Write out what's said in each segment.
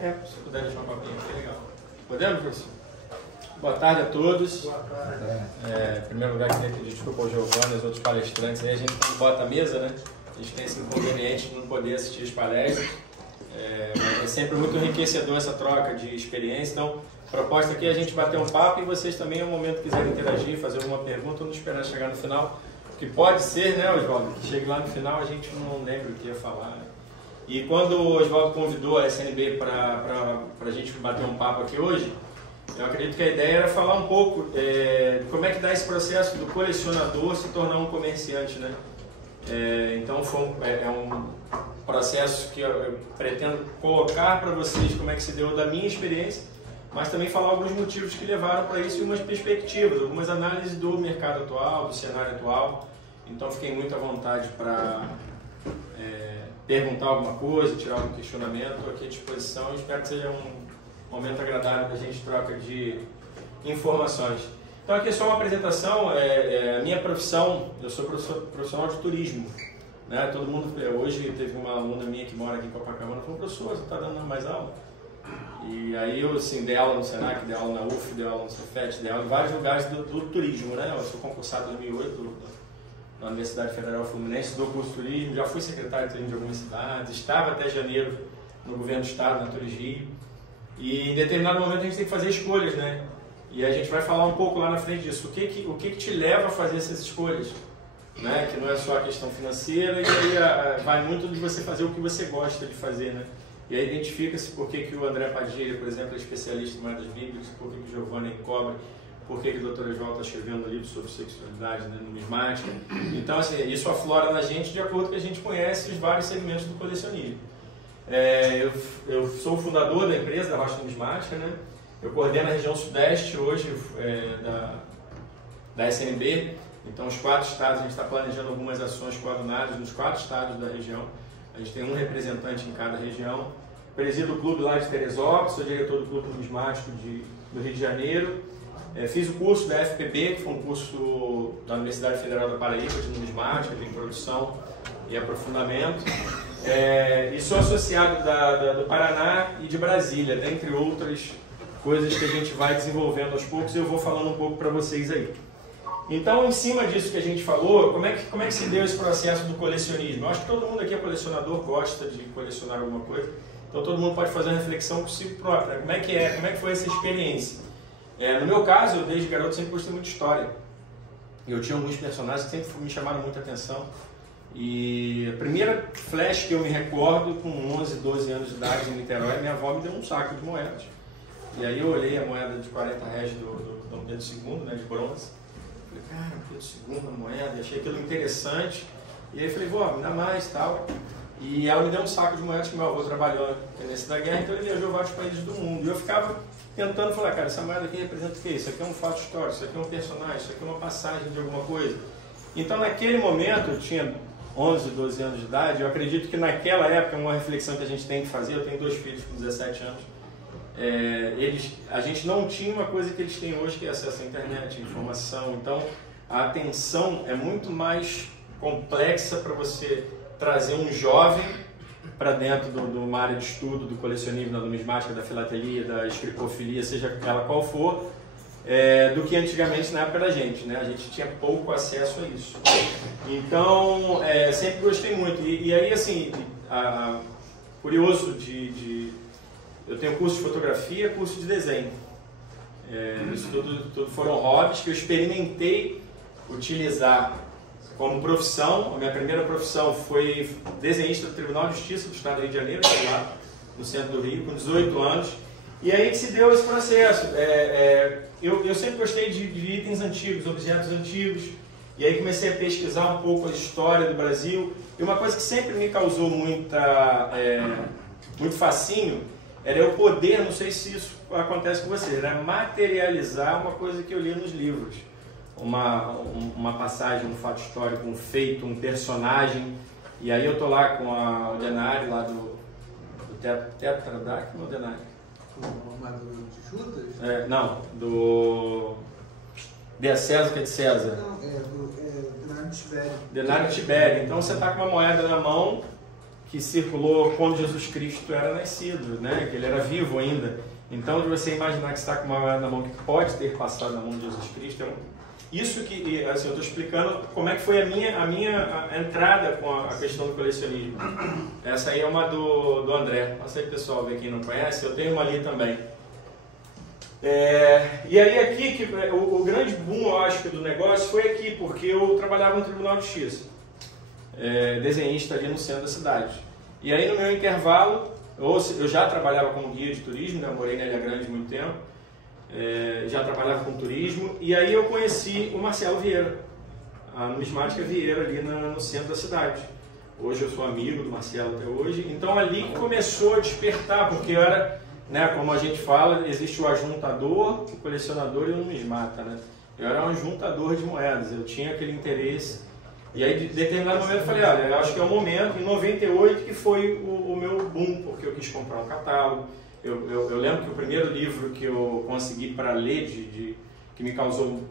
Se puder deixar um papinho aqui, legal. Podemos, professor? Boa tarde a todos. Boa tarde. Em primeiro lugar, queria pedir desculpa ao Giovanni e aos outros palestrantes. Aí a gente não bota a mesa, né? A gente tem esse inconveniente de não poder assistir as palestras. Mas é sempre muito enriquecedor essa troca de experiência. Então, a proposta aqui é a gente bater um papo e vocês também, no momento que quiserem interagir, fazer alguma pergunta, não esperar chegar no final. Que pode ser, né, Oswaldo, que chegue lá no final a gente não lembra o que ia falar. E quando o Oswaldo convidou a SNB para a gente bater um papo aqui hoje, eu acredito que a ideia era falar um pouco como é que dá esse processo do colecionador se tornar um comerciante, né? Então é um processo que eu pretendo colocar para vocês como é que se deu da minha experiência, mas também falar alguns motivos que levaram para isso e umas perspectivas, algumas análises do mercado atual, do cenário atual. Então fiquem muito à vontade para perguntar alguma coisa, tirar algum questionamento, estou aqui à disposição. Espero que seja um momento agradável da gente troca de informações. Então aqui é só uma apresentação, a minha profissão, eu sou profissional de turismo, né? Todo mundo, hoje teve uma aluna minha que mora aqui em Copacabana, falou, professor, você está dando mais aula? E aí eu assim, dei aula no Senac, dei aula na UF, dei aula no Cefet, dei aula em vários lugares do turismo, né? Eu sou concursado em 2008 na Universidade Federal Fluminense, dou curso de turismo, já fui secretário de turismo de algumas cidades, estava até janeiro no governo do estado, na Turismo. E em determinado momento a gente tem que fazer escolhas, né? E a gente vai falar um pouco lá na frente disso. O que te leva a fazer essas escolhas? Né? Que não é só a questão financeira, e aí vai muito de você fazer o que você gosta de fazer, né? E aí identifica-se por que o André Padilha, por exemplo, é especialista em moedas bíblicas, por que o Giovanni cobre, por que o Dr. João está escrevendo um livro sobre sexualidade, né, numismática. Então, assim, isso aflora na gente de acordo com que a gente conhece os vários segmentos do colecionismo. Eu sou o fundador da empresa, da Rocha Numismática, né? Eu coordeno a região sudeste hoje da SNB. Então, os 4 estados, a gente está planejando algumas ações coordenadas nos 4 estados da região. A gente tem um representante em cada região. Presido o clube lá de Teresópolis, sou diretor do Clube Numismático do Rio de Janeiro. Fiz o curso da FPB, que foi um curso da Universidade Federal da Paraíba, de numismática, de introdução e aprofundamento. E sou associado do Paraná e de Brasília, dentre outras coisas que a gente vai desenvolvendo aos poucos, e eu vou falando um pouco para vocês aí. Então, em cima disso que a gente falou, como é que se deu esse processo do colecionismo? Eu acho que todo mundo aqui é colecionador, gosta de colecionar alguma coisa, então todo mundo pode fazer uma reflexão consigo próprio, né? Como é que foi essa experiência? No meu caso, eu desde garoto sempre gostei muito de história. Eu tinha alguns personagens que sempre me chamaram muita atenção. E a primeira flash que eu me recordo, com 11, 12 anos de idade em Niterói, minha avó me deu um saco de moedas. E aí eu olhei a moeda de 40 réis do Dom Pedro II, né, de bronze. Falei, cara, Pedro II, a moeda, achei aquilo interessante. E aí falei, vó, me dá mais e tal. E ela me deu um saco de moedas que meu avô trabalhou nesse da guerra, então ele viajou a vários países do mundo. E eu ficava tentando falar, cara, essa moeda aqui representa o quê? Isso aqui é um fato histórico, isso aqui é um personagem, isso aqui é uma passagem de alguma coisa. Então naquele momento, eu tinha 11, 12 anos de idade, eu acredito que naquela época, uma reflexão que a gente tem que fazer, eu tenho 2 filhos com 17 anos, a gente não tinha uma coisa que eles têm hoje, que é acesso à internet, informação. Então a atenção é muito mais complexa para você trazer um jovem para dentro de uma área de estudo do colecionismo, da numismática, da filatelia, da escripofilia, seja ela qual for, do que antigamente na época da gente, né? A gente tinha pouco acesso a isso. Então, sempre gostei muito. E aí, assim, curioso eu tenho curso de fotografia, curso de desenho. Isso tudo foram hobbies que eu experimentei utilizar como profissão. A minha primeira profissão foi desenhista do Tribunal de Justiça do Estado do Rio de Janeiro, lá no centro do Rio, com 18 anos. E aí que se deu esse processo. Eu sempre gostei de itens antigos, objetos antigos, e aí comecei a pesquisar um pouco a história do Brasil. E uma coisa que sempre me causou muito fascínio era eu poder, não sei se isso acontece com vocês, né, materializar uma coisa que eu li nos livros. Uma passagem, um fato histórico, um feito, um personagem. E aí eu tô lá com o Denário lá do Tetradracma, ou Denário? O armadura de Judas? Não, do de César, que é de César. Não, do Denário de Tibério. Denário de Tibério. Então você tá com uma moeda na mão que circulou quando Jesus Cristo era nascido, né? Que ele era vivo ainda. Então, de você imaginar que está com uma moeda na mão que pode ter passado na mão de Jesus Cristo, isso que, assim, eu estou explicando como é que foi a minha entrada com a questão do colecionismo. Essa aí é uma do André. Passa aí, pessoal, ver quem não conhece. Eu tenho uma ali também. E aí aqui, que o grande boom, eu acho, do negócio foi aqui, porque eu trabalhava no Tribunal de Justiça, desenhista ali no centro da cidade. E aí no meu intervalo, eu já trabalhava como guia de turismo, né? Eu morei na Ilha Grande há muito tempo, já trabalhava com turismo, e aí eu conheci o Marcelo Vieira, a numismática Vieira ali no centro da cidade. Hoje eu sou amigo do Marcelo até hoje, então ali começou a despertar, porque eu era... Né, como a gente fala, existe o ajuntador, o colecionador e o numismata, né? Eu era um ajuntador de moedas, eu tinha aquele interesse. E aí, em determinado momento, eu falei, olha, eu acho que é o momento, em 98, que foi o meu boom, porque eu quis comprar um catálogo. Eu lembro que o primeiro livro que eu consegui para ler, que me causou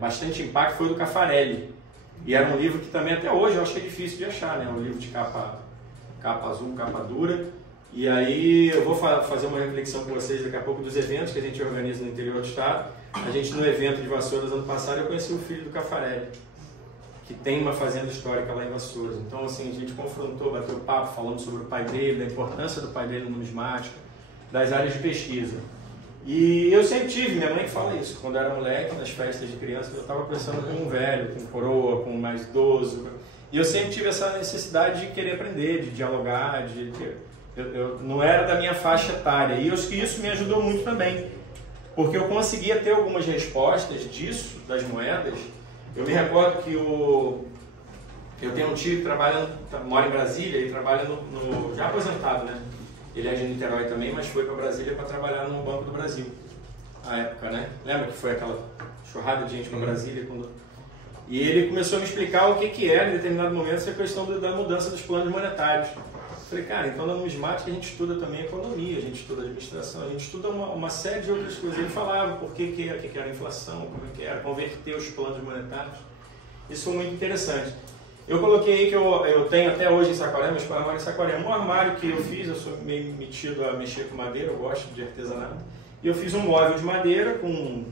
bastante impacto, foi o do Caffarelli. E era um livro que também, até hoje, eu achei difícil de achar, né? Um livro de capa azul, capa dura. E aí eu vou fazer uma reflexão com vocês daqui a pouco dos eventos que a gente organiza no interior do estado. A gente, no evento de Vassouras ano passado, eu conheci o filho do Caffarelli, que tem uma fazenda histórica lá em Vassouras. Então, assim, a gente confrontou, bateu papo, falando sobre o pai dele, da importância do pai dele no numismática, das áreas de pesquisa. E eu sempre tive, minha mãe que fala isso, quando eu era moleque, nas festas de criança, eu estava conversando com um velho, com um coroa, com um mais idoso. E eu sempre tive essa necessidade de querer aprender, de dialogar, eu não era da minha faixa etária, e eu acho que isso me ajudou muito também, porque eu conseguia ter algumas respostas disso, das moedas. Eu me recordo que eu tenho um tio que mora em Brasília e trabalha já aposentado, né? Ele é de Niterói também, mas foi para Brasília para trabalhar no Banco do Brasil, à época, né? Lembra que foi aquela churrada de gente para Brasília? E ele começou a me explicar o que era, em determinado momento, essa questão da mudança dos planos monetários. Falei, cara, então na numismática a gente estuda também economia, a gente estuda administração, a gente estuda uma série de outras coisas. Ele falava por que era a inflação, como que era converter os planos monetários. Isso foi muito interessante. Eu coloquei aí que eu tenho até hoje em Saquarema, meus pais moram em Saquarema, um armário que eu fiz, eu sou meio metido a mexer com madeira, eu gosto de artesanato. E eu fiz um móvel de madeira com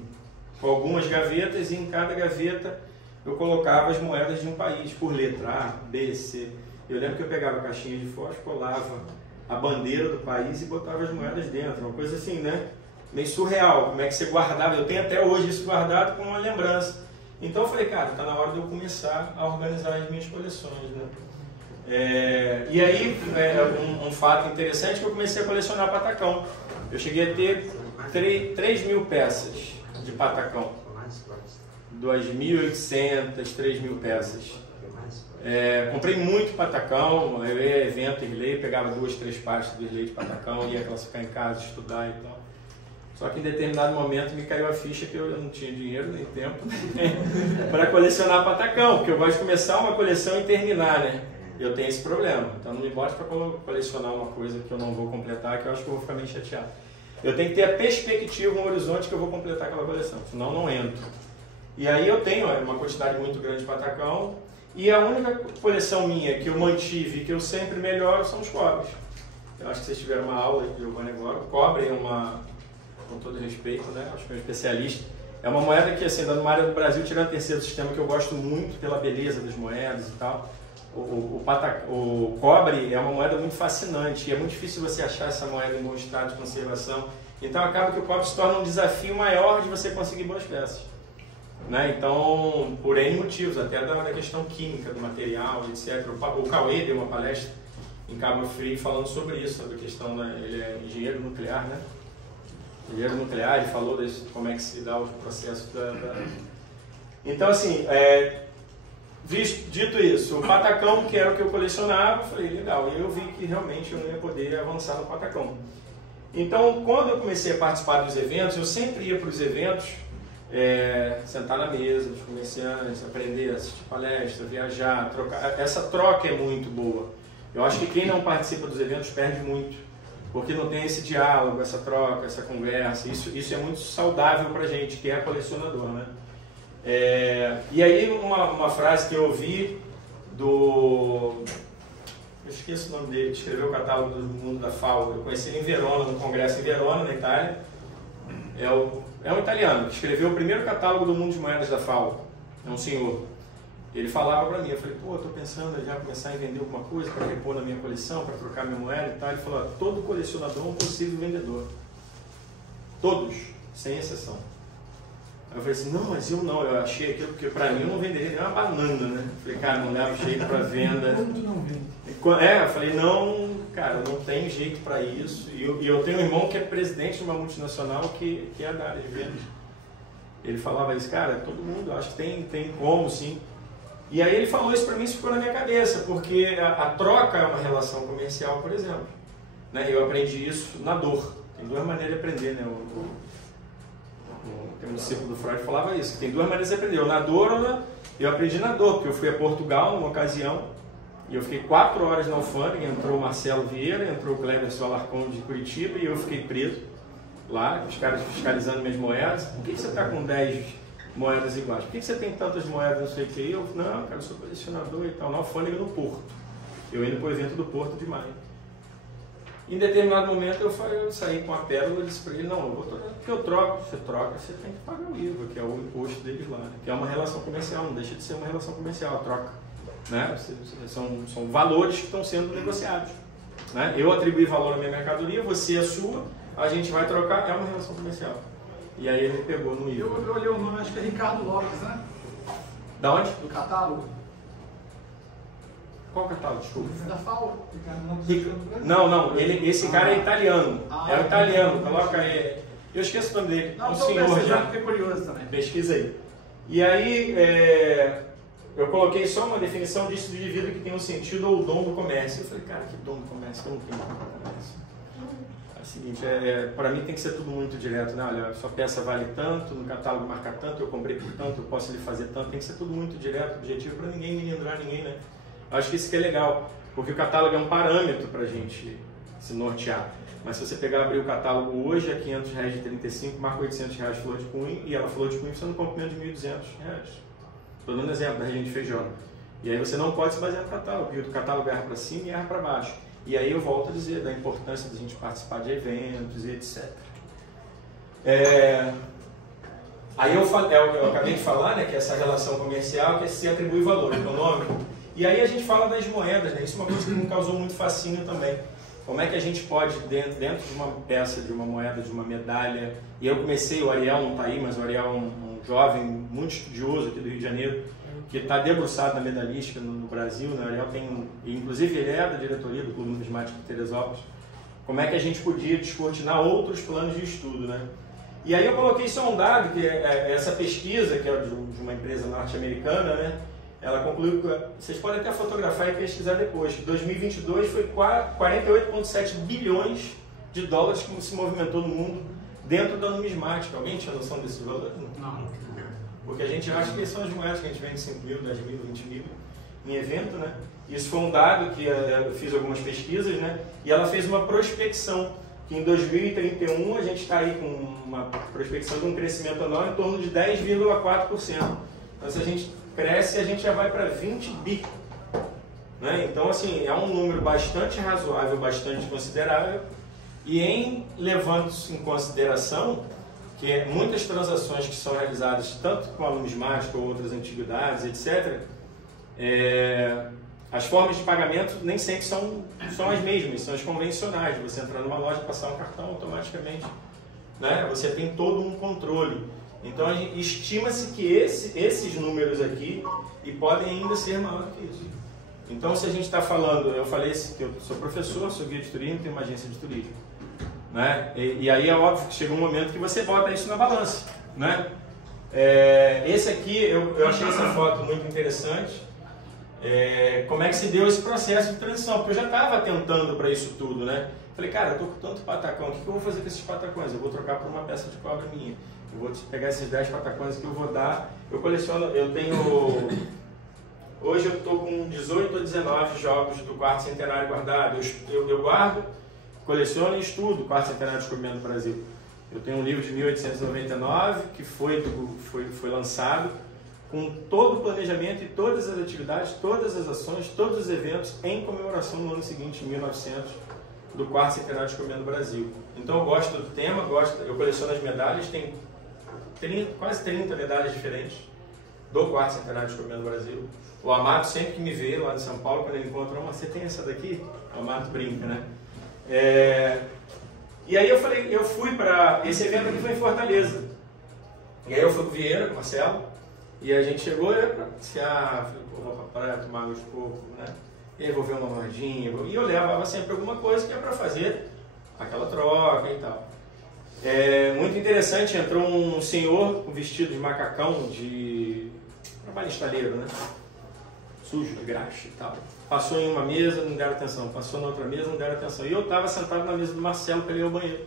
algumas gavetas, e em cada gaveta eu colocava as moedas de um país, por letra A, B, C. Eu lembro que eu pegava a caixinha de fósforo, colava a bandeira do país e botava as moedas dentro. Uma coisa assim, né? Meio surreal. Como é que você guardava? Eu tenho até hoje isso guardado como uma lembrança. Então eu falei, cara, está na hora de eu começar a organizar as minhas coleções, né? E aí, um fato interessante é que eu comecei a colecionar patacão. Eu cheguei a ter 3.000 peças de patacão. 2.800, 3.000 peças. Comprei muito patacão, eu ia a evento, Irlei, pegava 2, 3 pastas do Irlei de patacão, ia classificar em casa, estudar e tal. Só que em determinado momento me caiu a ficha que eu não tinha dinheiro nem tempo para colecionar patacão, porque eu gosto de começar uma coleção e terminar, né? Eu tenho esse problema, então não me bote para colecionar uma coisa que eu não vou completar, que eu acho que eu vou ficar meio chateado. Eu tenho que ter a perspectiva, um horizonte que eu vou completar aquela coleção, senão não entro. E aí eu tenho uma quantidade muito grande de patacão. E a única coleção minha que eu mantive e que eu sempre melhoro são os cobres. Eu acho que vocês tiveram uma aula de Giovanni agora. O cobre é com todo respeito, né? Acho que é um especialista. É uma moeda que, assim, da área do Brasil, tirando o terceiro sistema, que eu gosto muito pela beleza das moedas e tal. O cobre é uma moeda muito fascinante e é muito difícil você achar essa moeda em bom estado de conservação. Então acaba que o cobre se torna um desafio maior de você conseguir boas peças. Né? Então, por N motivos, até da questão química do material, etc. O Cauê deu uma palestra em Cabo Frio falando sobre isso, sobre a questão ele é engenheiro nuclear, né? Engenheiro nuclear, ele falou como é que se dá o processo Então, assim, dito isso, o patacão, que era o que eu colecionava, eu falei, legal, e eu vi que realmente eu não ia poder avançar no patacão. Então, quando eu comecei a participar dos eventos, eu sempre ia para os eventos, sentar na mesa dos comerciantes, aprender, assistir palestra, viajar, trocar. Essa troca é muito boa. Eu acho que quem não participa dos eventos perde muito, porque não tem esse diálogo, essa troca, essa conversa. Isso é muito saudável para a gente, que é colecionador, né? E aí uma frase que eu ouvi eu esqueço o nome dele, que escreveu o catálogo do mundo da FAO. Eu conheci ele em Verona, no congresso em Verona, na Itália. É um italiano que escreveu o primeiro catálogo do mundo de moedas da FAO. É um senhor. Ele falava para mim, eu falei, pô, estou pensando em já começar a vender alguma coisa para repor na minha coleção, para trocar minha moeda e tal. Ele falou, todo colecionador é um possível vendedor. Todos, sem exceção. Aí eu falei assim, não, mas eu não, eu achei aquilo, porque para mim eu não venderia nem uma banana, né? Eu falei, cara, não leva jeito para venda. Como tu não vende? Eu falei, não, cara, não tem jeito para isso. E eu tenho um irmão que é presidente de uma multinacional que é da área de vendas. Ele falava isso, cara, todo mundo, acho que tem como, sim. E aí ele falou isso para mim, isso ficou na minha cabeça, porque a troca é uma relação comercial, por exemplo. Né? Eu aprendi isso na dor. Tem duas maneiras de aprender, né? Tem um discípulo do Freud que falava isso, tem duas maneiras de aprender, ou na dor ou na... Eu aprendi na dor, porque eu fui a Portugal numa ocasião, e eu fiquei 4 horas na alfândega, entrou o Marcelo Vieira, entrou o Cleberson Alarcón de Curitiba, e eu fiquei preso lá, os caras fiscalizando minhas moedas. Por que você está com 10 moedas iguais? Por que você tem tantas moedas, não sei o que? Eu, não, cara, eu sou colecionador e tal, na alfândega no Porto. Eu indo para o evento do Porto de maio. Em determinado momento eu saí com a pérola e disse para ele, não, eu vou trocar, porque eu troco, você troca, você tem que pagar o IVA, que é o imposto deles lá, né? Que é uma relação comercial, não deixa de ser uma relação comercial, a troca. Né? São valores que estão sendo negociados. Né? Eu atribuí valor à minha mercadoria, você a sua, a gente vai trocar, é uma relação comercial. E aí ele pegou no IVA. Eu olhei o nome, acho que é Ricardo Lopes, né? Da onde? Do catálogo. Qual catálogo? Desculpa. Da FAO. Não, esse cara é italiano. É o italiano, coloca aí. Eu esqueço o nome dele. Não, um senhor já. Fiquei curioso também. Pesquisa aí. E aí, eu coloquei só uma definição disso de indivíduo que tem um sentido ou dom do comércio. Eu falei, cara, que dom do comércio? Eu não tenho dom do comércio. É o seguinte, para mim tem que ser tudo muito direto, né? Olha, sua peça vale tanto, no catálogo marca tanto, eu comprei por tanto, eu posso lhe fazer tanto. Tem que ser tudo muito direto, objetivo, para ninguém melindrar ninguém, né? Acho que isso que é legal, porque o catálogo é um parâmetro para a gente se nortear. Mas se você pegar e abrir o catálogo hoje, é R$500 de 35, marca R$800 flor de cunho, e ela flor de cunho você não compra menos de R$1.200. Estou dando exemplo da região de Feijó. E aí você não pode se basear no catálogo, porque o catálogo erra para cima e erra para baixo. E aí eu volto a dizer da importância da gente participar de eventos e etc. Aí eu acabei de falar, né, que essa relação comercial que se atribui valor econômico. E aí a gente fala das moedas, né? Isso é uma coisa que me causou muito fascínio também. Como é que a gente pode, dentro de uma peça, de uma moeda, de uma medalha... E eu comecei, o Ariel não está aí, mas o Ariel é um jovem muito estudioso aqui do Rio de Janeiro, que está debruçado na medalística no Brasil, né? O Ariel inclusive ele é da diretoria do Clube Numismático de Teresópolis. Como é que a gente podia descortinar outros planos de estudo, né? E aí eu coloquei só um dado, que é essa pesquisa, que é de uma empresa norte-americana, né? Ela concluiu que, vocês podem até fotografar e pesquisar depois, que 2022 foi 48,7 bilhões de dólares que se movimentou no mundo dentro da numismática. Alguém tinha noção desses valores? Não. Porque a gente acha que são as moedas que a gente vende 5 mil, 10 mil, 20 mil em evento, né? Isso foi um dado que eu fiz algumas pesquisas, né? E ela fez uma prospecção, que em 2031 a gente está aí com uma prospecção de um crescimento anual em torno de 10,4%. Então se a gente cresce, a gente já vai para 20 bi. Né? Então, assim, é um número bastante razoável, bastante considerável. E levando-se em consideração que muitas transações que são realizadas tanto com a numismática ou outras antiguidades, etc., as formas de pagamento nem sempre são as mesmas, são as convencionais. Você entrar numa loja e passar um cartão automaticamente, né? Você tem todo um controle. Então, estima-se que esses números aqui podem ainda ser maior que isso. Então, se a gente está falando, eu falei que eu sou professor, sou guia de turismo, tenho uma agência de turismo. Né? E aí é óbvio que chega um momento que você bota isso na balança. Né? Esse aqui, eu achei essa foto muito interessante. Como é que se deu esse processo de transição? Porque eu já estava atentando para isso tudo. Né? Falei, cara, eu estou com tanto patacão, o que eu vou fazer com esses patacões? Eu vou trocar por uma peça de cobre minha. Eu vou pegar esses 10 patacões que eu vou dar. Eu coleciono, hoje eu estou com 18 ou 19 jogos do quarto centenário guardado. Eu guardo, coleciono e estudo o quarto centenário de descobrimento do Brasil. Eu tenho um livro de 1899 que foi lançado com todo o planejamento e todas as atividades, todas as ações, todos os eventos em comemoração no ano seguinte, em 1900, do quarto centenário de Colmeia no Brasil. Então eu gosto do tema, eu coleciono as medalhas, tem quase 30 medalhas diferentes do quarto centenário de Colmeia no Brasil. O Amato sempre que me vê lá de São Paulo, quando ele encontra você tem essa daqui? O Amato brinca, né? E aí eu fui para esse evento aqui, foi em Fortaleza. E aí eu fui com o Vieira, com o Marcelo, e a gente chegou para passear, falei, pô, vou pra praia, tomar água de coco, né? E aí vou ver uma lojinha, e eu levava sempre alguma coisa que é para fazer aquela troca e tal. Muito interessante, entrou um senhor com vestido de macacão de trabalho estaleiro, né? Sujo de graxa e tal. Passou em uma mesa, não deram atenção. Passou na outra mesa, não deram atenção. E eu estava sentado na mesa do Marcelo para ele ir ao banheiro.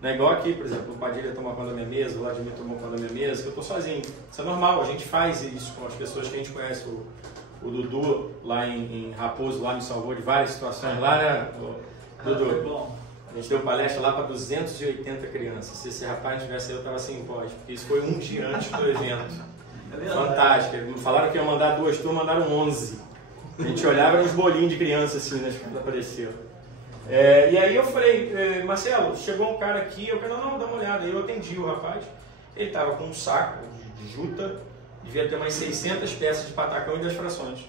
Não é igual aqui, por exemplo, o Padilha tomou conta da minha mesa, o Vladimir tomou conta da minha mesa, que eu estou sozinho. Isso é normal, a gente faz isso com as pessoas que a gente conhece. O Dudu, lá em Raposo, lá me salvou de várias situações lá, né, Dudu? A gente deu palestra lá para 280 crianças. Se esse rapaz tivesse eu estava sem voz, porque isso foi um dia antes do evento. Fantástico. Falaram que ia mandar 2 turmas, mandaram 11. A gente olhava, eram uns bolinhos de criança assim, né, quando apareceu. E aí eu falei, Marcelo, chegou um cara aqui, eu falei, não, dá uma olhada. Aí eu atendi o rapaz, ele estava com um saco de juta, devia ter umas 600 peças de patacão e das frações.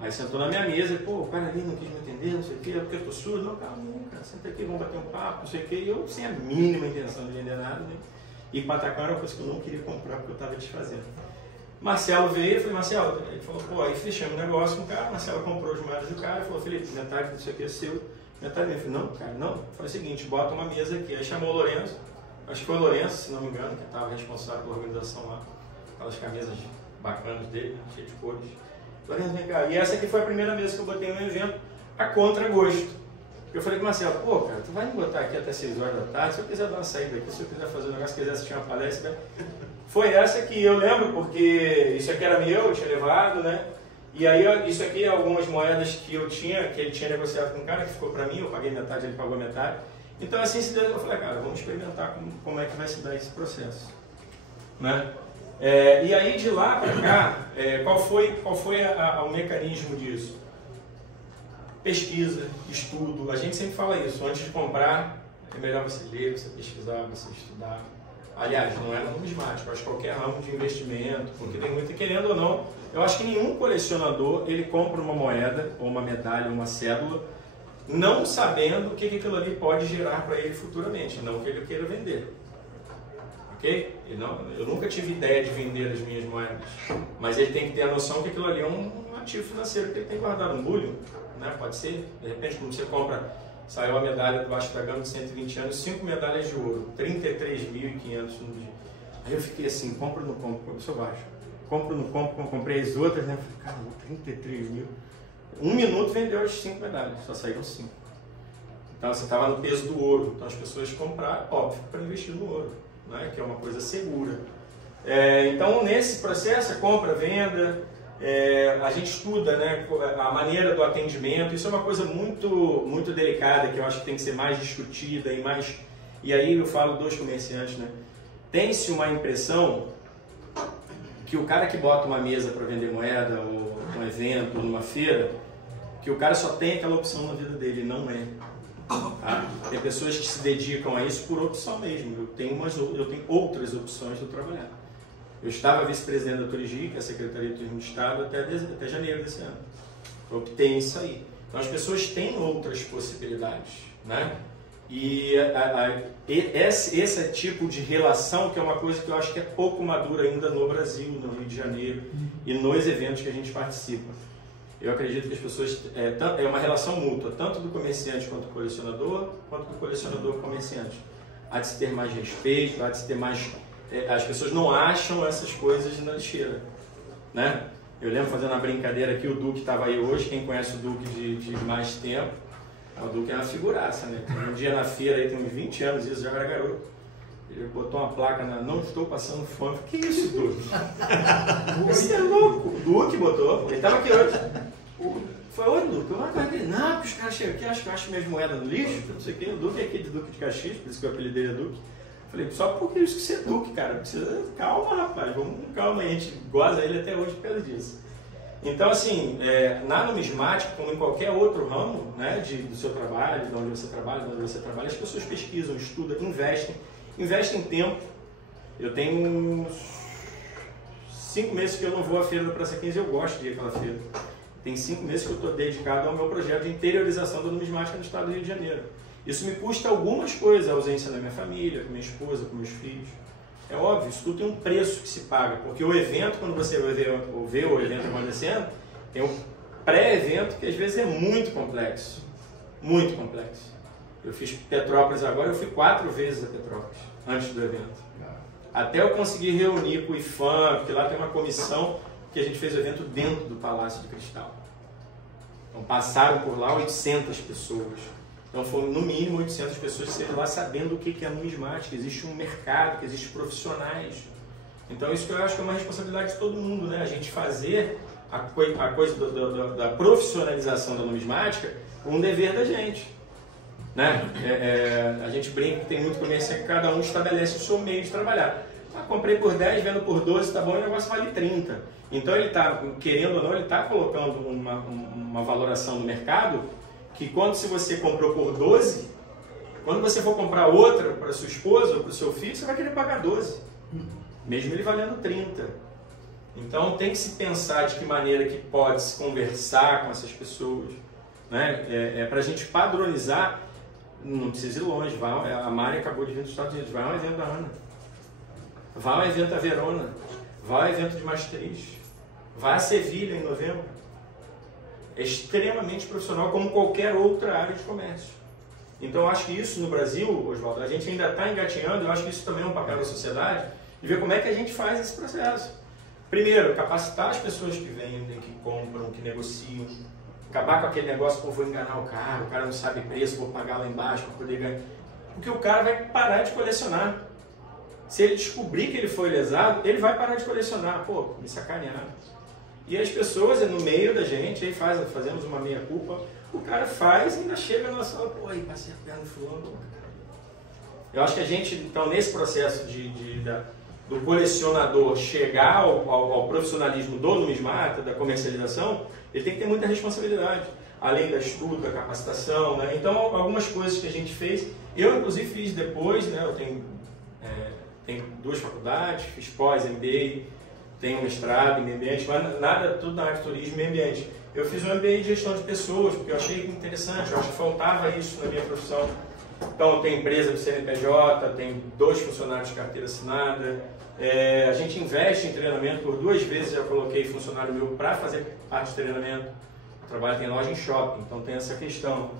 Aí sentou na minha mesa, pô, o cara ali não quis me atender, não sei o que, é porque eu tô surdo. Não, calma, cara, senta aqui, vamos bater um papo, não sei o que. E eu sem a mínima intenção de vender nada, né? E patacão era uma coisa que eu não queria comprar porque eu estava desfazendo. Marcelo veio, eu falei, Marcelo, ele falou, pô, aí fechamos o negócio com o cara, Marcelo comprou os moedas do cara, e falou, Felipe, metade disso aqui é seu, metade é meu. Eu falei, não, cara, não. Foi o seguinte, bota uma mesa aqui. Aí chamou o Lourenço, acho que foi o Lourenço, se não me engano, que estava responsável pela organização lá, aquelas camisas bacanas dele, cheias de cores. Lourenço, vem cá. E essa aqui foi a primeira mesa que eu botei no evento, a contragosto. Eu falei com o Marcelo, pô, cara, tu vai me botar aqui até 6 horas da tarde, se eu quiser dar uma saída aqui, se eu quiser fazer um negócio, se quiser assistir uma palestra, né? Foi essa que eu lembro, porque isso aqui era meu, eu tinha levado, né? E aí, isso aqui é algumas moedas que eu tinha, que ele tinha negociado com o cara, que ficou pra mim, eu paguei metade, ele pagou metade. Então, assim se deu, eu falei, cara, vamos experimentar como é que vai se dar esse processo, né? E aí, de lá pra cá, qual foi o mecanismo disso? Pesquisa, estudo, a gente sempre fala isso, antes de comprar, é melhor você ler, você pesquisar, você estudar. Aliás, não é numismático, acho que qualquer ramo de investimento, porque tem muito, querendo ou não, eu acho que nenhum colecionador, ele compra uma moeda, ou uma medalha, ou uma cédula, não sabendo o que aquilo ali pode gerar para ele futuramente, não que ele queira vender. Ok? Eu nunca tive ideia de vender as minhas moedas, mas ele tem que ter a noção que aquilo ali é um ativo financeiro que ele tem que guardar no bulho, né? Pode ser, de repente, quando você compra, saiu a medalha do Vasco da Gama de 120 anos, 5 medalhas de ouro, 33.500 no dia. Aí eu fiquei assim, compro ou não compro? Eu sou baixo. Compro ou não compro? Comprei as outras, né? Eu falei, cara, 33 mil. 1 minuto vendeu as 5 medalhas, só saíram 5. Então você estava no peso do ouro. Então as pessoas compraram, óbvio, para investir no ouro, né? Que é uma coisa segura. Então nesse processo, compra, venda, a gente estuda, né, a maneira do atendimento. Isso é uma coisa muito, muito delicada, que eu acho que tem que ser mais discutida e aí eu falo dos comerciantes, né? Tem-se uma impressão que o cara que bota uma mesa para vender moeda, ou um evento, ou numa feira, que o cara só tem aquela opção na vida dele, não é. Tá? Tem pessoas que se dedicam a isso por opção mesmo. Eu tenho outras opções de trabalhar. Eu estava vice-presidente da Turigi, que é a Secretaria de Turismo do Estado, até janeiro desse ano. Eu optei isso aí. Então as pessoas têm outras possibilidades, né? E esse tipo de relação, que é uma coisa que eu acho que é pouco madura ainda no Brasil, no Rio de Janeiro, e nos eventos que a gente participa. Eu acredito que as pessoas... É uma relação mútua, tanto do comerciante quanto do colecionador, quanto do colecionador com o comerciante. Há de se ter mais respeito, há de se ter mais... As pessoas não acham essas coisas na lixeira, né? Eu lembro fazendo uma brincadeira aqui, o Duque estava aí hoje, quem conhece o Duque de mais tempo, o Duque é uma figuraça, né? Um dia na feira, aí tem uns 20 anos, isso já era garoto, ele botou uma placa na não estou passando fome. Que isso, Duque? Você é louco? O Duque botou, ele estava aqui hoje. Foi, ô Duque, não, porque os caras chegam aqui, acham minhas moedas no lixo, não sei o que. O Duque é aqui de Duque de Caxias, por isso que o apelido dele é Duque. Falei, só porque isso que você eduque, cara. Precisa, calma, rapaz, vamos com calma. E a gente goza ele até hoje por causa disso. Então, assim, na numismática, como em qualquer outro ramo, né, do seu trabalho, de onde você trabalha, as pessoas pesquisam, estudam, investem tempo. Eu tenho 5 meses que eu não vou à feira da Praça 15, eu gosto de ir àquela feira. Tem 5 meses que eu estou dedicado ao meu projeto de interiorização da numismática no estado do Rio de Janeiro. Isso me custa algumas coisas, a ausência da minha família, com minha esposa, com meus filhos. É óbvio, isso tudo tem um preço que se paga, porque o evento, quando você vê o evento acontecendo, tem um pré-evento que às vezes é muito complexo. Muito complexo. Eu fiz Petrópolis agora, eu fui 4 vezes a Petrópolis, antes do evento. Até eu conseguir reunir com o IFAM, porque lá tem uma comissão que a gente fez o evento dentro do Palácio de Cristal. Então passaram por lá 800 pessoas. Então foram no mínimo 800 pessoas que saíram lá sabendo o que é numismática, existe um mercado, que existe profissionais. Então isso que eu acho que é uma responsabilidade de todo mundo, né? A gente fazer a coisa da profissionalização da numismática um dever da gente. Né? A gente brinca que tem muito comerciante que cada um estabelece o seu meio de trabalhar. Comprei por 10, vendo por 12, tá bom, e o negócio vale 30. Então ele está, querendo ou não, ele está colocando uma valoração no mercado que se você comprou por 12, quando você for comprar outra para sua esposa ou para o seu filho, você vai querer pagar 12, mesmo ele valendo 30. Então tem que se pensar de que maneira que pode se conversar com essas pessoas, né? Para a gente padronizar. Não precisa ir longe, a Mari acabou de vir dos Estados Unidos, vai ao evento da Ana, vai ao evento da Verona, vai ao evento de Maastricht, vai a Sevilha em novembro. É extremamente profissional como qualquer outra área de comércio. Então eu acho que isso no Brasil, Oswaldo, a gente ainda está engatinhando, eu acho que isso também é um papel da sociedade, de ver como é que a gente faz esse processo. Primeiro, capacitar as pessoas que vendem, que compram, que negociam. Acabar com aquele negócio, pô, vou enganar o cara não sabe preço, vou pagar lá embaixo para poder ganhar. Porque o cara vai parar de colecionar. Se ele descobrir que ele foi lesado, ele vai parar de colecionar. Pô, me sacanearam. E as pessoas, no meio da gente, aí fazemos uma meia-culpa, o cara faz e ainda chega na sala, pô, aí passei a perna no fulano. Eu acho que a gente, então, nesse processo do colecionador chegar ao profissionalismo do numismata, da comercialização, ele tem que ter muita responsabilidade, além da estudo, da capacitação, né? Então, algumas coisas que a gente fez, eu inclusive fiz depois, né? Eu tenho 2 faculdades, fiz pós-MBA, tenho mestrado em meio ambiente, mas tudo na área de turismo e meio ambiente. Eu fiz um MBA de gestão de pessoas, porque eu achei interessante, eu acho que faltava isso na minha profissão. Então, eu tenho empresa do CNPJ, tenho 2 funcionários de carteira assinada. A gente investe em treinamento, por 2 vezes eu coloquei funcionário meu para fazer parte de treinamento. O trabalho tem loja em shopping, então tem essa questão.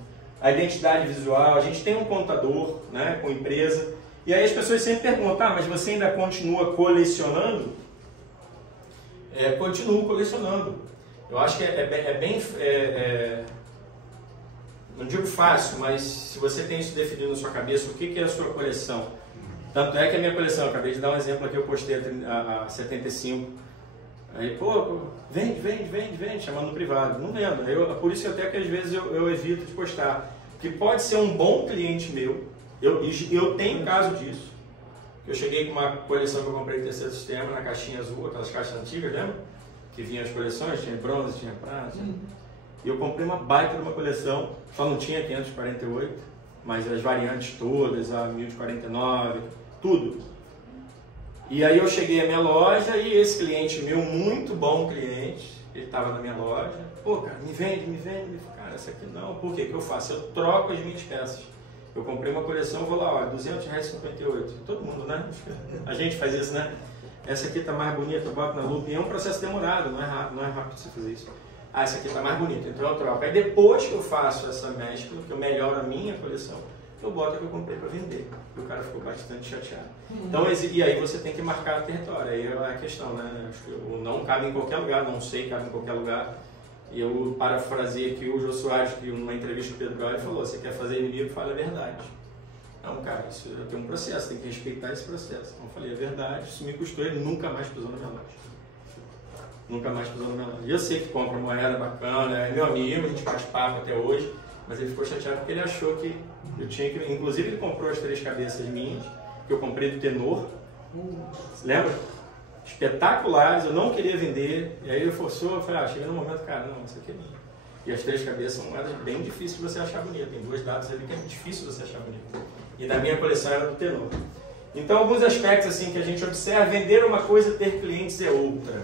A identidade visual, a gente tem um contador, né, com empresa. E aí as pessoas sempre perguntam, mas você ainda continua colecionando? Continuo colecionando. Eu acho que não digo fácil, mas se você tem isso definido na sua cabeça, o que é a sua coleção? Tanto é que a minha coleção, eu acabei de dar um exemplo aqui, eu postei a 75. Aí, pô, vende, chamando no privado. Não vendo. Por isso até que às vezes eu evito de postar. Que pode ser um bom cliente meu. Eu tenho caso disso. Eu cheguei com uma coleção que eu comprei em terceiro sistema, na caixinha azul, aquelas caixas antigas, lembra? Que vinham as coleções, tinha bronze, tinha prata. E eu comprei uma baita de uma coleção, só não tinha 548, mas as variantes todas, a 1049, tudo. E aí eu cheguei à minha loja e esse cliente meu, muito bom cliente, ele estava na minha loja, pô, cara, me vende. Cara, essa aqui não, por quê? O que eu faço? Eu troco as minhas peças. Eu comprei uma coleção, vou lá, ó, R$200,58. Todo mundo, né? A gente faz isso, né? Essa aqui tá mais bonita, eu boto na lupa. E é um processo demorado, não é rápido você fazer isso. Ah, essa aqui tá mais bonita, então eu troco. Aí depois que eu faço essa mescla, que eu melhoro a minha coleção, eu boto a que eu comprei para vender. E o cara ficou bastante chateado. Então, e aí você tem que marcar o território. Aí é a questão, né? Acho que o não cabe em qualquer lugar, não sei, cabe em qualquer lugar. E eu parafrasei aqui o Jô Soares, que numa entrevista com o Pedro Gaio falou, você quer fazer inimigo, fala a verdade. Não, cara, isso eu tenho um processo, tem que respeitar esse processo. Então eu falei, é verdade, isso me custou, ele nunca mais pisou na minha loja. Nunca mais pisou na minha loja. E eu sei que compra moeda bacana, é meu amigo, a gente bate papo até hoje, mas ele ficou chateado porque ele achou que eu tinha que... Inclusive ele comprou as 3 cabeças minhas, que eu comprei do Tenor. Você lembra? Espetaculares, eu não queria vender. E aí ele forçou, eu falei, chega no momento, cara, não, isso aqui é minha. E as 3 cabeças são moedas bem difíceis de você achar bonita. Tem 2 dados ali que é difícil você achar bonita. E na minha coleção era do Tenor. Então, alguns aspectos assim que a gente observa, vender uma coisa, ter clientes é outra.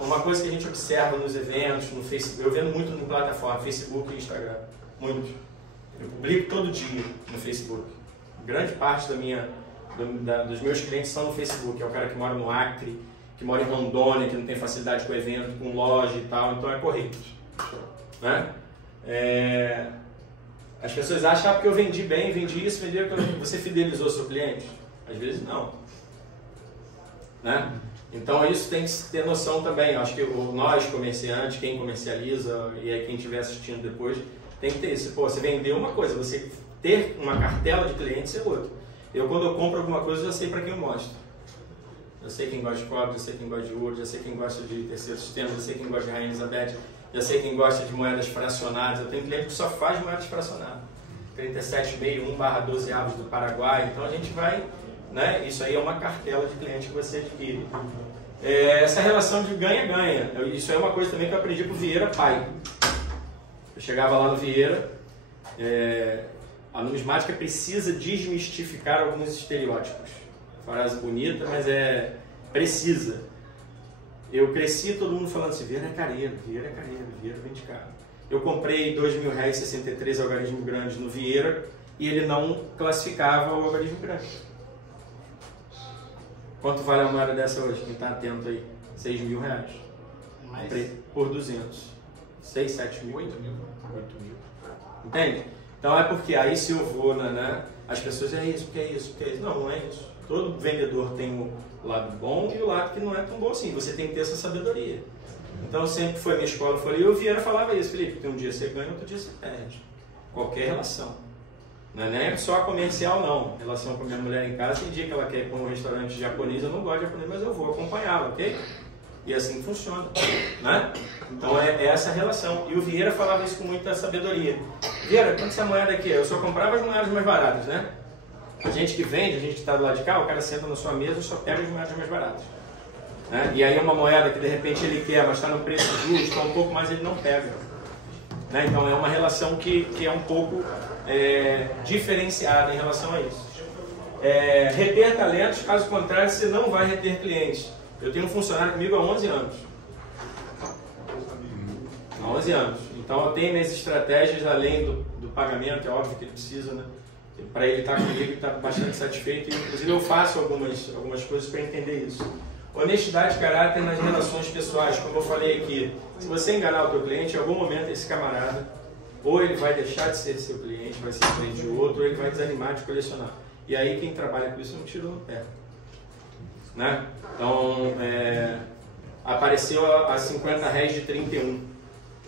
Uma coisa que a gente observa nos eventos, no Facebook, eu vendo muito no plataforma, Facebook e Instagram, muito. Eu publico todo dia no Facebook. Grande parte dos meus clientes são no Facebook, é o cara que mora no Acre, que mora em Rondônia, que não tem facilidade com o evento, com loja e tal, então é correto. Né? As pessoas acham, porque eu vendi bem, vendi isso, vendi aquilo. Você fidelizou seu cliente? Às vezes não. Né? Então isso tem que ter noção também. Eu acho que nós, comerciantes, quem comercializa e aí quem estiver assistindo depois, tem que ter isso. Pô, você vendeu uma coisa, você ter uma cartela de clientes é outra. Quando eu compro alguma coisa, eu já sei para quem eu mostro. Eu sei quem gosta de cobre, eu sei quem gosta de ouro, já sei quem gosta de terceiro sistema, já sei quem gosta de Rainha Elizabeth, já sei quem gosta de moedas fracionadas. Eu tenho cliente que só faz moedas fracionadas. 37,61/12 avos do Paraguai. Então a gente vai, né? Isso aí é uma cartela de cliente que você adquire. Essa relação de ganha-ganha. Isso é uma coisa também que eu aprendi com o Vieira pai. Eu chegava lá no Vieira, a numismática precisa desmistificar alguns estereótipos. Frase bonita, mas precisa. Eu cresci todo mundo falando assim, Vieira é careiro, Vieira vende caro. Eu comprei R$2.000 63 algarismo grande no Vieira e ele não classificava o algarismo grande. Quanto vale a moeda dessa hoje? Quem está atento aí? R$6.000. Comprei por 200. 6, 7 mil. 8 mil. Entende? Então é porque aí se eu vou, as pessoas, é isso, porque é isso, porque é isso. Não, não é isso. Todo vendedor tem o lado bom e o lado que não é tão bom assim. Você tem que ter essa sabedoria. Então sempre foi a minha escola, e o Vieira falava isso, Felipe, tem um dia você ganha, outro dia você perde. Qualquer relação. Não é nem só a comercial não. Relação com a minha mulher em casa, tem dia que ela quer ir para um restaurante japonês, eu não gosto de japonês, mas eu vou acompanhá-la, ok? E assim funciona. Né? Então é essa relação. E o Vieira falava isso com muita sabedoria. Vieira, quanto essa moeda aqui? Eu só comprava as moedas mais baratas, né? A gente que vende, a gente que está do lado de cá, o cara senta na sua mesa e só pega as moedas mais baratas. Né? E aí é uma moeda que de repente ele quer, mas está no preço justo, está um pouco mais, ele não pega. Né? Então é uma relação que é um pouco diferenciada em relação a isso. Reter talentos, caso contrário, você não vai reter clientes. Eu tenho um funcionário comigo há 11 anos. Há 11 anos. Então eu tenho minhas estratégias além do pagamento, é óbvio que ele precisa, né? Para ele estar comigo, ele está bastante satisfeito. E, inclusive eu faço algumas coisas para entender isso. Honestidade e caráter nas relações pessoais, como eu falei aqui. Se você enganar o teu cliente, em algum momento esse camarada, ou ele vai deixar de ser seu cliente, vai ser cliente de outro, ou ele vai desanimar de colecionar. E aí quem trabalha com isso não tira no pé. Né? Então, apareceu a 50 réis de 31.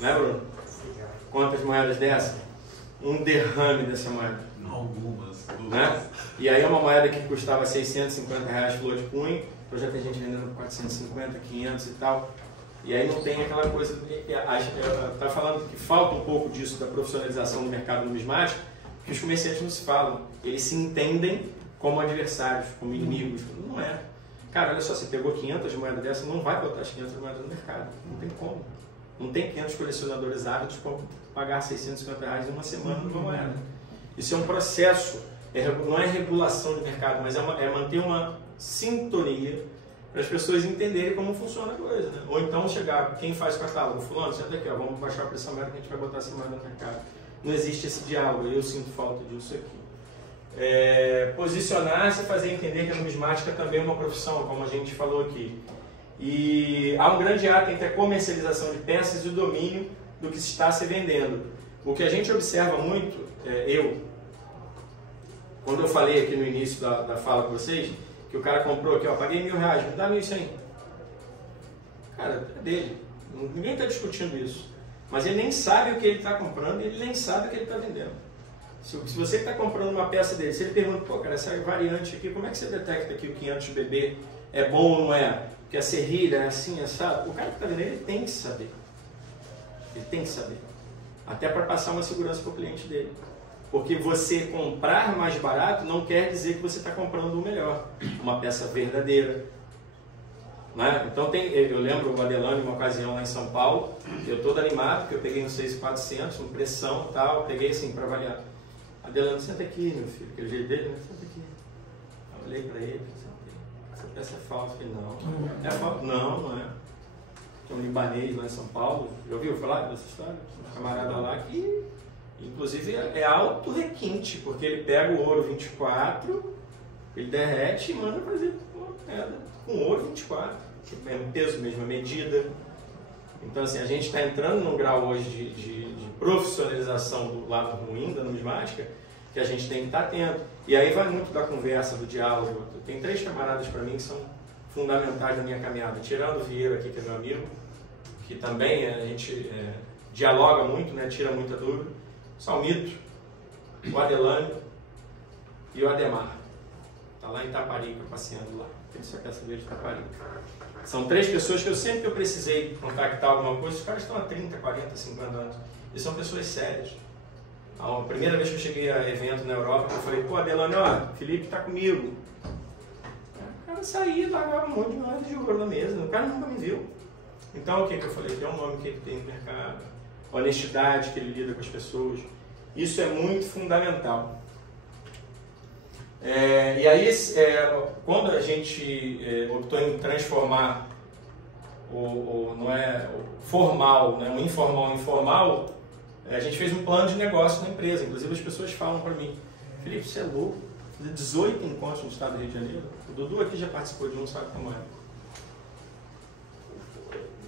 Né, Bruno? Quantas moedas dessa? Um derrame dessa moeda. Algumas. Né? E aí é uma moeda que custava R$650 flor de punho, então já tem gente vendendo por 450, 500 e tal. E aí não tem aquela coisa, está falando que falta um pouco disso da profissionalização do mercado numismático, que os comerciantes não se falam, eles se entendem como adversários, como inimigos. Não é. Cara, olha só, você pegou 500 moedas dessa, não vai botar as 500 moedas no mercado, não tem como. Não tem 500 colecionadores ávidos para pagar R$650 em uma semana numa moeda. Isso é um processo, não é regulação de mercado, mas é manter uma sintonia para as pessoas entenderem como funciona a coisa. Né? Ou então chegar, quem faz catálogo, fulano, senta aqui, ó, vamos baixar o preço da moeda que a gente vai botar essa moeda no mercado. Não existe esse diálogo, eu sinto falta disso aqui. Posicionar-se e fazer entender que a numismática também é uma profissão, como a gente falou aqui. E há um grande ato entre a comercialização de peças e o domínio do que se está se vendendo. O que a gente observa muito, quando eu falei aqui no início da fala com vocês, que o cara comprou aqui, ó, paguei R$1.000, me dá 1.100. Cara, é dele. Ninguém está discutindo isso. Mas ele nem sabe o que ele está comprando e ele nem sabe o que ele está vendendo. Se você está comprando uma peça dele, se ele pergunta, pô, cara, essa variante aqui, como é que você detecta que o 500 BB é bom ou não é? Que a serrilha é assim, sabe? O cara que está vendendo, ele tem que saber. Ele tem que saber. Até para passar uma segurança para o cliente dele. Porque você comprar mais barato não quer dizer que você está comprando o melhor, uma peça verdadeira. Né? Então eu lembro o Adelano, em uma ocasião lá em São Paulo, eu todo animado, porque eu peguei um 6.400, uma pressão e tal, peguei assim para avaliar. Adelano, senta aqui, meu filho, aquele jeito dele, né? Senta aqui. Eu olhei para ele, essa peça é falsa. Eu falei, não, é falsa? Não, não é. Tinha um libanês lá em São Paulo, já ouviu falar dessa história? Um camarada lá que, inclusive, é alto requinte, porque ele pega o ouro 24, ele derrete e manda fazer uma pedra com ouro 24, que é o mesmo peso, mesma medida. Então, assim, a gente está entrando num grau hoje de profissionalização do lado ruim da numismática, que a gente tem que estar atento. E aí vai muito da conversa, do diálogo. Tem 3 camaradas para mim que são fundamentais na minha caminhada. Tirando o Vieira aqui, que é meu amigo, que também a gente dialoga muito, né, tira muita dúvida. O Salmito, o Adelano e o Ademar. Está lá em Itaparica, passeando lá. Tem essa peça dele de Itaparica. São 3 pessoas que sempre que eu precisei contactar alguma coisa, os caras estão há 30, 40, 50 anos. E são pessoas sérias. A primeira vez que eu cheguei a evento na Europa, eu falei, pô, Adelano, ó, Felipe tá comigo. O cara saía e largava um monte de moeda de ouro na mesa. O cara nunca me viu. Então, o que eu falei? Tem um nome que ele tem no mercado. A honestidade que ele lida com as pessoas. Isso é muito fundamental. E aí, quando a gente optou em transformar não é o formal, né, o informal em informal, a gente fez um plano de negócio na empresa. Inclusive as pessoas falam para mim, Felipe, você é louco, fazer 18 encontros no estado do Rio de Janeiro. O Dudu aqui já participou de um, sabe como é.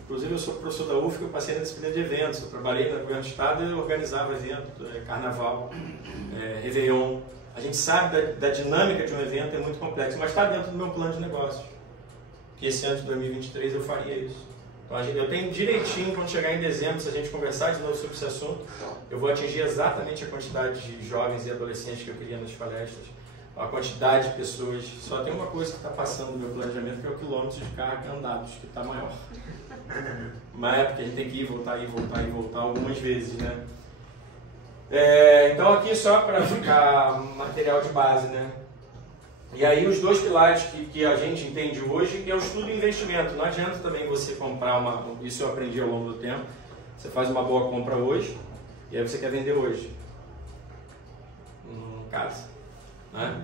Inclusive eu sou professor da UFSC, eu passei na disciplina de eventos, eu trabalhei no governo do estado e organizava eventos, carnaval, Réveillon. A gente sabe da dinâmica de um evento, é muito complexo, mas está dentro do meu plano de negócios. Que esse ano de 2023 eu faria isso. Então eu tenho direitinho, quando chegar em dezembro, se a gente conversar de novo sobre esse assunto, eu vou atingir exatamente a quantidade de jovens e adolescentes que eu queria nas palestras, a quantidade de pessoas. Só tem uma coisa que está passando no meu planejamento, que é o quilômetro de carga andados, que está maior. Mas é porque a gente tem que ir, voltar algumas vezes, né? Então aqui só para ficar material de base, né? E aí os 2 pilares que a gente entende hoje é o estudo e investimento. Não adianta também você comprar isso eu aprendi ao longo do tempo, você faz uma boa compra hoje e aí você quer vender hoje. Não casa, né?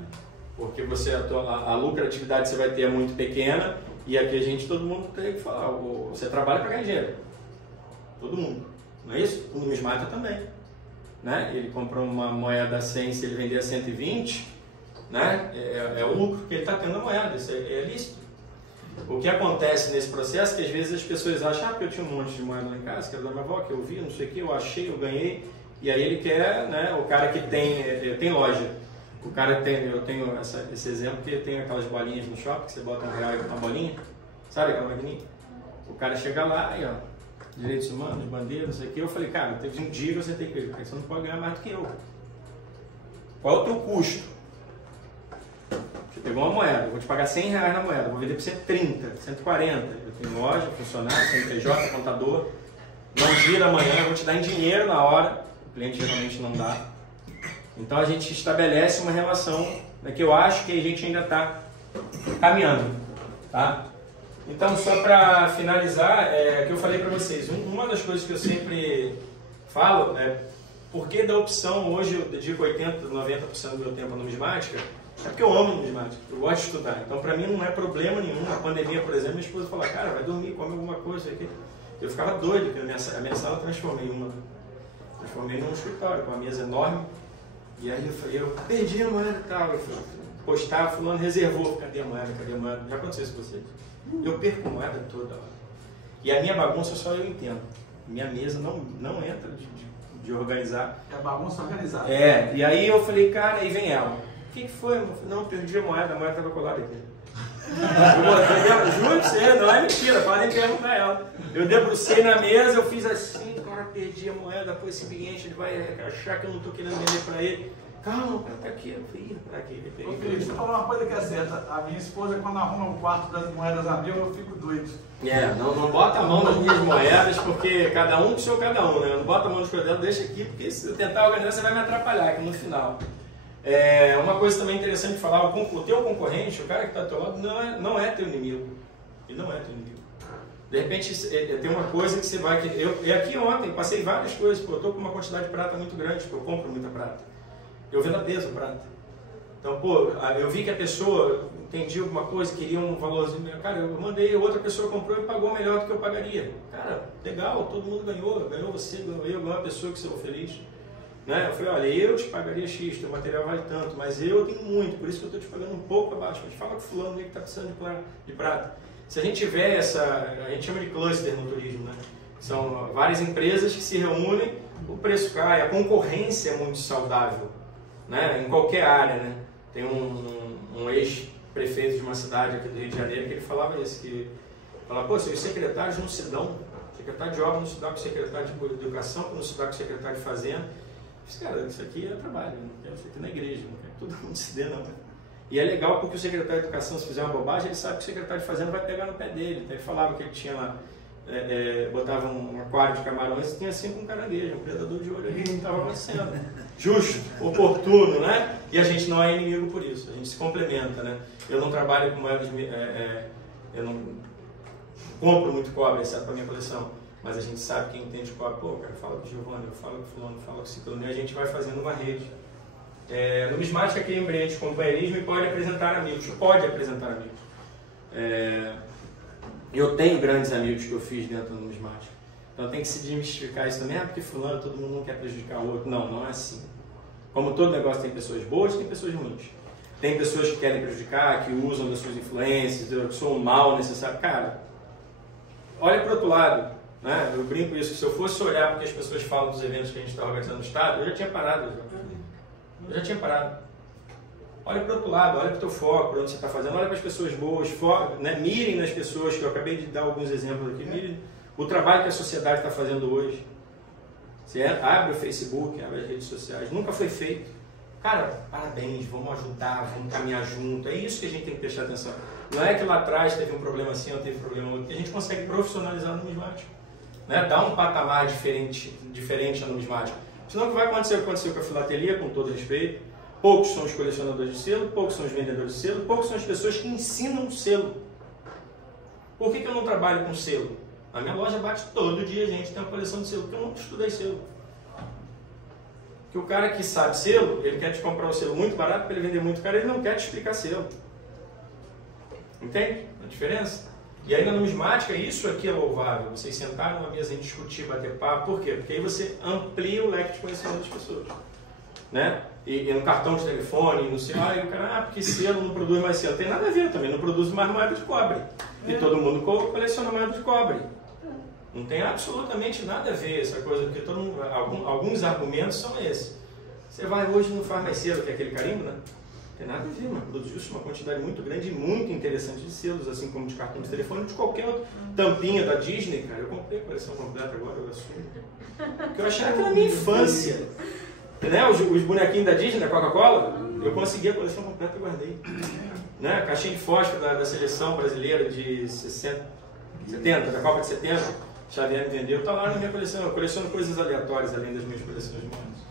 Porque a lucratividade que você vai ter é muito pequena e aqui todo mundo tem que falar, você trabalha para ganhar dinheiro. Todo mundo, não é isso? O numismata também. Né? Ele comprou uma moeda a 100, se ele vender a 120, né? É o lucro que ele está tendo na moeda, isso é lícito. O que acontece nesse processo é que às vezes as pessoas acham, porque eu tinha um monte de moeda lá em casa, que era da minha avó, que eu vi, não sei o que, eu achei, eu ganhei, e aí ele quer, né? O cara que tem loja, o cara eu tenho esse exemplo que tem aquelas bolinhas no shopping, que você bota R$1 e uma bolinha, sabe aquela maquininha? O cara chega lá e ó, direitos humanos, bandeira, não sei o que. Eu falei, cara, teve um dia que você tem que ver, você não pode ganhar mais do que eu. Qual é o teu custo? Você pegou uma moeda, eu vou te pagar R$100 na moeda, vou vender por 130, 140. Eu tenho loja, funcionário, CNPJ, contador. Não gira amanhã, eu vou te dar em dinheiro na hora. O cliente geralmente não dá. Então a gente estabelece uma relação, né, que eu acho que a gente ainda está caminhando, tá? Então, só para finalizar, que eu falei para vocês, uma das coisas que eu sempre falo é por que da opção, hoje eu dedico 80%, 90% do meu tempo à numismática, é porque eu amo numismática, eu gosto de estudar. Então, para mim não é problema nenhum. Na pandemia, por exemplo, minha esposa falou, cara, vai dormir, come alguma coisa aqui. Eu ficava doido, porque a minha sala eu transformei num escritório, com uma mesa enorme. E aí eu perdi a moeda e tal, postava, fulano reservou, cadê a moeda, já aconteceu isso com vocês. Eu perco a moeda toda hora. E a minha bagunça só eu entendo. Minha mesa não entra de organizar. É a bagunça organizada. E aí eu falei, cara, aí vem ela. O que foi? Não, perdi a moeda estava colada aqui. Juro pra você, não é mentira, podem perguntar ela. Eu debrucei na mesa, eu fiz assim, cara, perdi a moeda, pô, esse cliente ele vai achar que eu não estou querendo vender para ele. Calma, cara, tá aqui, tá aqui. Ô, Felipe, você falou uma coisa que é certa. A minha esposa, quando arruma um quarto das moedas a mil, eu fico doido. Não bota a mão nas minhas moedas, porque cada um puxou cada um, né? Não bota a mão nos coisas dela, deixa aqui, porque se eu tentar organizar, você vai me atrapalhar aqui no final. Uma coisa também interessante de falar, o teu concorrente, o cara que está ao teu lado, não é teu inimigo. Ele não é teu inimigo. De repente, tem uma coisa que você vai... aqui ontem, passei várias coisas, eu estou com uma quantidade de prata muito grande, porque eu compro muita prata. Eu vendo a peso prata. Então, eu vi que a pessoa entendia alguma coisa, queria um valorzinho. Cara, eu mandei, outra pessoa comprou e pagou melhor do que eu pagaria. Cara, legal, todo mundo ganhou. Ganhou você, ganhou eu, ganhou a pessoa que você ficou feliz. Né? Eu falei, olha, eu te pagaria X, teu material vale tanto, mas eu tenho muito, por isso que eu estou te pagando um pouco abaixo. Mas fala com o fulano aí que está precisando de prata. Se a gente tiver a gente chama de cluster no turismo, né? São várias empresas que se reúnem, o preço cai, a concorrência é muito saudável, né? Em qualquer área, né? Tem um ex-prefeito de uma cidade aqui do Rio de Janeiro que ele falava isso, que falava, se os secretários não se dão, o secretário de obra não se dá com o secretário de educação, não se dá com o secretário de fazenda. Cara, isso aqui é trabalho, não isso aqui na igreja, não quer todo mundo se dê, não. E é legal porque o secretário de educação, se fizer uma bobagem, ele sabe que o secretário de fazenda vai pegar no pé dele. Então ele falava que ele tinha lá, botava um aquário de camarões e tinha sempre um caranguejo, um predador de olho ali, não estava acontecendo. Justo, oportuno, né? E a gente não é inimigo por isso, a gente se complementa, né? Eu não trabalho com moedas, eu não compro muito cobre, exceto para a minha coleção. Mas a gente sabe quem entende cobre, cara, fala com o Giovanni, eu falo com o fulano, fala com o ciclano, e a gente vai fazendo uma rede. Numismática cria ambiente de companheirismo e pode apresentar amigos, eu tenho grandes amigos que eu fiz dentro do numismática. Então tem que se desmistificar isso também, porque fulano, todo mundo não quer prejudicar o outro. Não é assim. Como todo negócio tem pessoas boas, tem pessoas ruins. Tem pessoas que querem prejudicar, que usam das suas influências, que são um mal necessário. Cara, olha para o outro lado. Né? Eu brinco isso, que se eu fosse olhar porque as pessoas falam dos eventos que a gente está organizando no Estado, eu já tinha parado. Eu já tinha parado. Olha para o outro lado, olha para o teu foco, para onde você está fazendo, olha para as pessoas boas, né? Mirem nas pessoas, que eu acabei de dar alguns exemplos aqui, mirem o trabalho que a sociedade está fazendo hoje. Você abre o Facebook, abre as redes sociais, nunca foi feito. Cara, parabéns, vamos ajudar, vamos caminhar junto, é isso que a gente tem que prestar atenção. Não é que lá atrás teve um problema assim ou teve um problema outro, que a gente consegue profissionalizar o numismático. Né? Dar um patamar diferente à numismática. Senão o que vai acontecer? O que aconteceu com a filatelia, com todo respeito. Poucos são os colecionadores de selo, poucos são os vendedores de selo, poucos são as pessoas que ensinam selo. Por que eu não trabalho com selo? Na minha loja bate todo dia, gente, tem uma coleção de selo, porque eu não estudei selo. Porque o cara que sabe selo, ele quer te comprar o selo muito barato para ele vender muito caro, ele não quer te explicar selo. Entende a diferença? E aí na numismática, isso aqui é louvável. Vocês sentarem numa mesa e discutir, bater papo. Por quê? Porque aí você amplia o leque de conhecimento das pessoas. Né? E no cartão de telefone, não sei, o cara, porque selo não produz mais selo. Tem nada a ver também, não produz mais moeda de cobre. E todo mundo coleciona moeda de cobre. Não tem absolutamente nada a ver essa coisa, porque alguns argumentos são esses. Você vai hoje e não faz mais selo, que é aquele carimbo, né? Não tem nada a ver, mas produziu-se uma quantidade muito grande e muito interessante de selos, assim como de cartão de telefone, de qualquer outra tampinha da Disney, cara. Eu comprei a coleção completa agora, eu assumo. Porque eu achava que na minha infância, né? Os bonequinhos da Disney, da Coca-Cola, eu consegui a coleção completa e guardei. Né? A caixinha de fósforo da seleção brasileira de 70, da Copa de 70. Xavier me vendeu, está lá na minha coleção. Eu coleciono coisas aleatórias além das minhas coleções de moedas.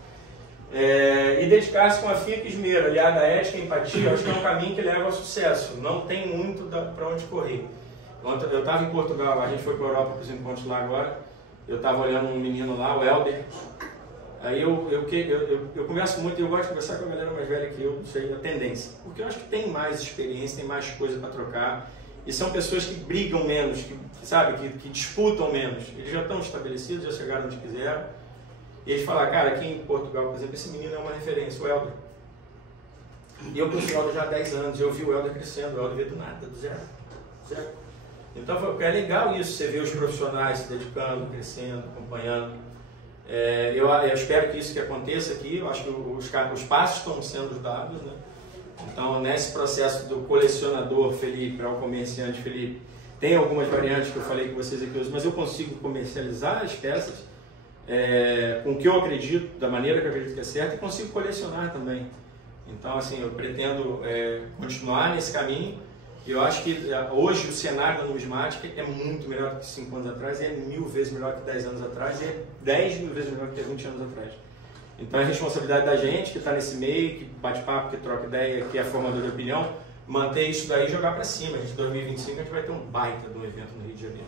E dedicar-se com afinco e esmero, aliado à ética e empatia, acho que é um caminho que leva ao sucesso. Não tem muito para onde correr. Eu estava em Portugal, a gente foi para a Europa para os encontros lá agora. Eu estava olhando um menino lá, o Helder. Aí eu converso muito e eu gosto de conversar com a galera mais velha que eu, sei a tendência. Porque eu acho que tem mais experiência, tem mais coisa para trocar. E são pessoas que brigam menos, que disputam menos. Eles já estão estabelecidos, já chegaram onde quiseram. E eles falam, cara, aqui em Portugal, por exemplo, esse menino é uma referência, o Helder. E eu conheci o Helder já há 10 anos, eu vi o Helder crescendo, o Helder veio do nada, do zero. Então é legal isso, você ver os profissionais se dedicando, crescendo, acompanhando. Eu espero que isso que aconteça aqui, eu acho que os passos estão sendo dados, né? Então, nesse processo do colecionador Felipe ao comerciante Felipe, tem algumas variantes que eu falei com vocês aqui hoje, mas eu consigo comercializar as peças, com o que eu acredito, da maneira que eu acredito que é certa, e consigo colecionar também. Então, assim, eu pretendo continuar nesse caminho. E eu acho que hoje o cenário da numismática é muito melhor do que 5 anos atrás, é 1000 vezes melhor que 10 anos atrás, e é 10.000 vezes melhor que 20 anos atrás. Então é responsabilidade da gente que está nesse meio, que bate papo, que troca ideia, que é formador de opinião, manter isso daí e jogar para cima. Em 2025 a gente vai ter um baita de um evento no Rio de Janeiro.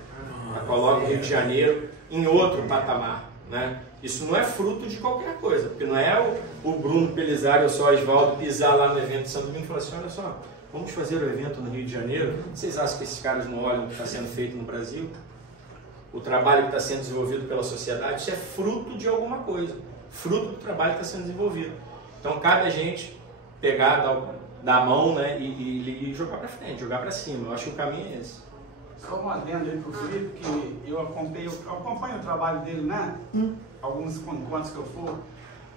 Coloca o Rio de Janeiro em outro patamar, né? Isso não é fruto de qualquer coisa, porque não é o Bruno Pelizari ou só o Oswaldo pisar lá no evento de São Domingo e falar assim, olha só, vamos fazer o evento no Rio de Janeiro. Vocês acham que esses caras não olham o que está sendo feito no Brasil? O trabalho que está sendo desenvolvido pela sociedade, isso é fruto de alguma coisa, fruto do trabalho que está sendo desenvolvido. Então cabe a gente pegar, dar a mão, né, e jogar para frente, jogar para cima. Eu acho que o caminho é esse. Só uma adenda aí para o Felipe, que eu acompanho o trabalho dele, né? Alguns encontros que eu for.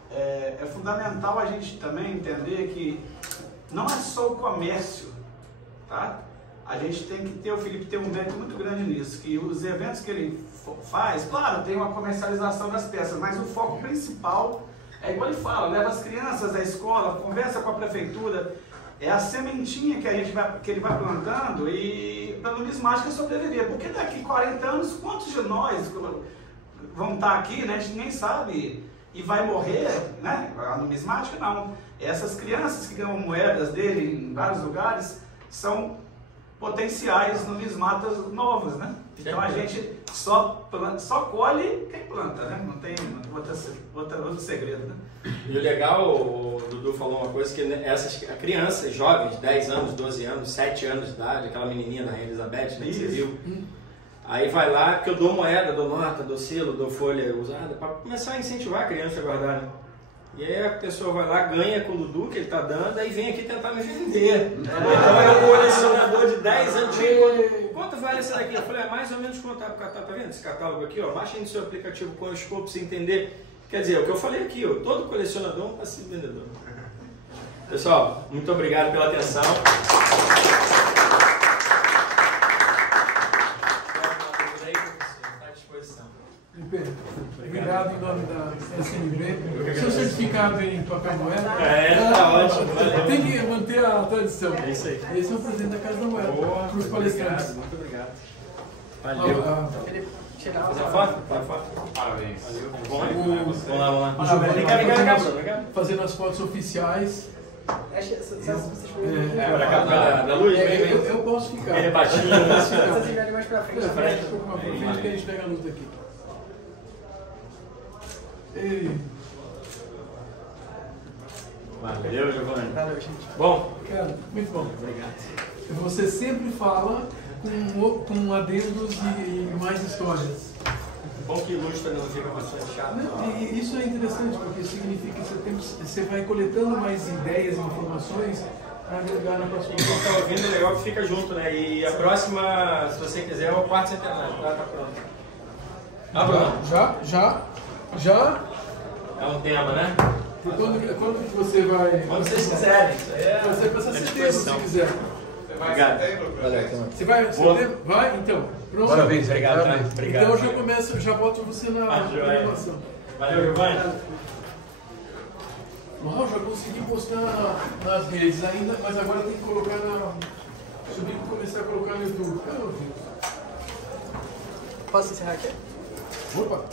É fundamental a gente também entender que não é só o comércio, tá? A gente tem que ter, o Felipe tem um mérito muito grande nisso, que os eventos que ele faz, claro, tem uma comercialização das peças, mas o foco principal é igual ele fala, leva as crianças à escola, conversa com a prefeitura, é a sementinha que ele vai plantando e para a numismática sobreviver, porque daqui 40 anos, quantos de nós vão estar aqui, né? A gente nem sabe e vai morrer, né? A numismática não. Essas crianças que ganham moedas dele em vários lugares são potenciais numismatas novas, né? Então a gente só colhe quem planta, né? Não tem outro segredo, né? E o legal, o Dudu falou uma coisa, que essas crianças jovens, 10 anos, 12 anos, 7 anos de idade, aquela menininha da Rainha Elizabeth, né, que você viu, aí vai lá que eu dou moeda, dou nota, dou selo, dou folha usada, para começar a incentivar a criança a guardar, né? E aí a pessoa vai lá, ganha com o Dudu que ele está dando, aí vem aqui tentar me vender. Então é um colecionador de 10 anos. Quanto vale essa daqui? Eu falei, mais ou menos quanto tá vendo esse catálogo aqui? Ó, baixa aí no seu aplicativo com o escopo para você entender. Quer dizer, o que eu falei aqui, ó, todo colecionador é um passivo vendedor. Pessoal, muito obrigado pela atenção. Obrigado em nome da SMB. Seu certificado em papel moeda. Tá ótimo. Tem que manter a tradição. É isso aí. Esse é o presidente da Casa da Moeda. Boa, para os palestrantes. Muito obrigado. Valeu. Fazer uma foto? Parabéns. Vamos lá. Obrigado. Fazendo as fotos oficiais. Da luz? Eu posso ficar. Ele é baixinho. Se vocês estiverem mais pra frente, Um pouco mais pra frente que a gente pega a luz daqui. Valeu, Giovanni. valeu, gente. Bom? Cara, muito bom. Obrigado. Você sempre fala com adendos e mais histórias. Bom que ilustra, não fica bastante chato. E isso é interessante, porque significa que você vai coletando mais ideias e informações para agregar na próxima. E quem está ouvindo, é legal que fica junto, né? E a próxima, se você quiser, é o quarto centenário. Tá pronto. Bruno. Já. É um tema, né? Quando que você vai... Quando vocês quiserem. Isso aí é Você passa setembro, se quiser. Obrigado. Você vai em setembro? Vai? Então. Pronto. Parabéns, Obrigado. Obrigado. Então eu já começo, já boto você na programação. Valeu, Giovanni. Mal, já consegui postar nas redes ainda, mas agora tem que colocar subir e começar a colocar no YouTube. Posso encerrar aqui? Opa!